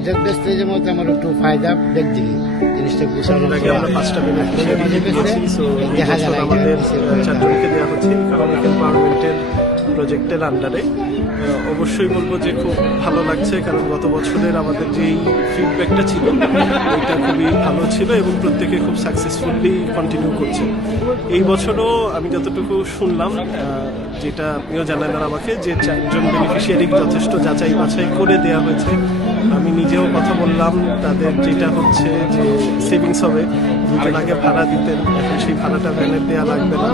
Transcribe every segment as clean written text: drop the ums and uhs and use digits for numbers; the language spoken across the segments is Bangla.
এটা দেখতে যে মতো আমার একটু ফায়দা দেখছি জিনিসটা এর আগে আমরা 5টা বেনিফিশিয়ারি দিয়েছি। সো দেখা যায় আমাদের 4জনকে দেওয়া হচ্ছে ইকোনমিক এম্পাওয়ারমেন্টের প্রজেক্টের আন্ডারে। অবশ্যই বলবো যে খুব ভালো লাগছে, কারণ গত বছরের আমাদের যেই ফিডব্যাকটা ছিল ওইটা খুবই ভালো ছিল এবং প্রত্যেকে খুব সাকসেসফুলি কন্টিনিউ করছে। এই বছরও আমি যতটুকু শুনলাম, যেটা আপনিও জানালেন আমাকে, যে 4জন বেনিফিশিয়ারি যথেষ্ট যাচাই বাছাই করে দেওয়া হয়েছে। আমি নিজেও কথা বললাম, তাদের যেটা হচ্ছে যে সেভিংস হবে। দুজন আগে ভাড়া দিতেন, এখন সেই ভাড়াটা ভ্যানের দেওয়া লাগবে না।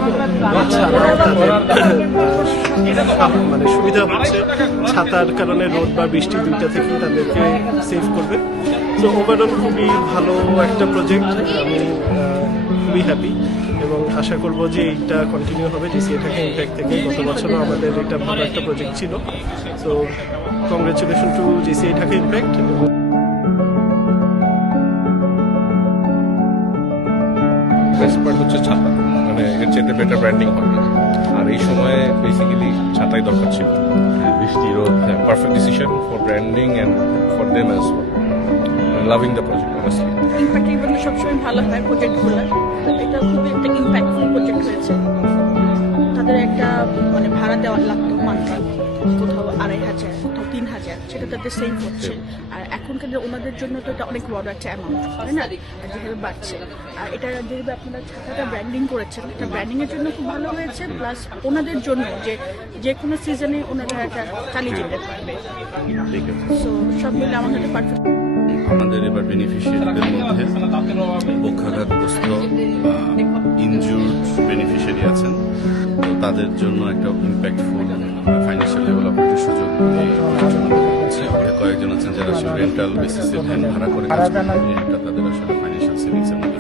এছাড়াও তাদের মানে সুবিধা হচ্ছে ছাতার কারণে রোদ বা বৃষ্টি দুইটা থেকেই তাদেরকে সেভ করবে। তো ওভারঅল খুবই ভালো একটা প্রজেক্ট। আমি খুবই হ্যাপি এবং আশা করব যে এইটা কন্টিনিউ হবে ডিসিএ ঢাকা ইমপ্যাক্ট থেকে। গত বছরও আমাদের এটা ভালো একটা প্রজেক্ট ছিল। So congratulation two DCA Dhaka impact. Best part হচ্ছে ছাতা, মানে এর চেয়ে বেটার ব্র্যান্ডিং হয় না। আর এই সময়ে বেসিক্যালি ছাতাই দরকার ছিল, বৃষ্টি রোদ। Perfect decision for branding and for them as well. Loving the project honestly. Impact event সবসময় ভালো হয় প্রজেক্টগুলো, এটা খুবই একটা ইম্প্যাক্টফুল প্রজেক্ট হয়েছে। তাদের একটা মানে ভাড়া দেওয়া লাগতো মান্থলি, কোথাও 2,500 কোথাও 3,000, সেটা তাদের সেভ হচ্ছে। আর এখনকার ওনাদের জন্য তো এটা অনেক বড় একটা অ্যামাউন্ট, তাই না? আর যেভাবে বাড়ছে, আর এটা যেভাবে আপনারা ছাতাটা ব্র্যান্ডিং করেছেন, এটা ব্র্যান্ডিংয়ের জন্য খুব ভালো হয়েছে। প্লাস ওনাদের জন্য যে কোনো সিজনে ওনারা এটা চালিয়ে যেতে পারবে। সো সব মিলে আমার কাছে পারফেক্ট। আমাদের এবার বেনিফিশিয়ারিদের মধ্যে পক্ষাঘাতগ্রস্ত বা ইনজুর্ড বেনিফিশিয়ারি আছেন, তো তাদের জন্য একটা ইম্প্যাক্টফুল ফাইন্যান্সিয়াল ডেভেলপমেন্টের সুযোগ হচ্ছে। কয়েকজন আছেন যারা রেন্টাল বেসিসে ভ্যান ভাড়া করে কাজ করেন, এটা তাদের আসলে ফাইন্যান্সিয়াল সেভিংসের মধ্যে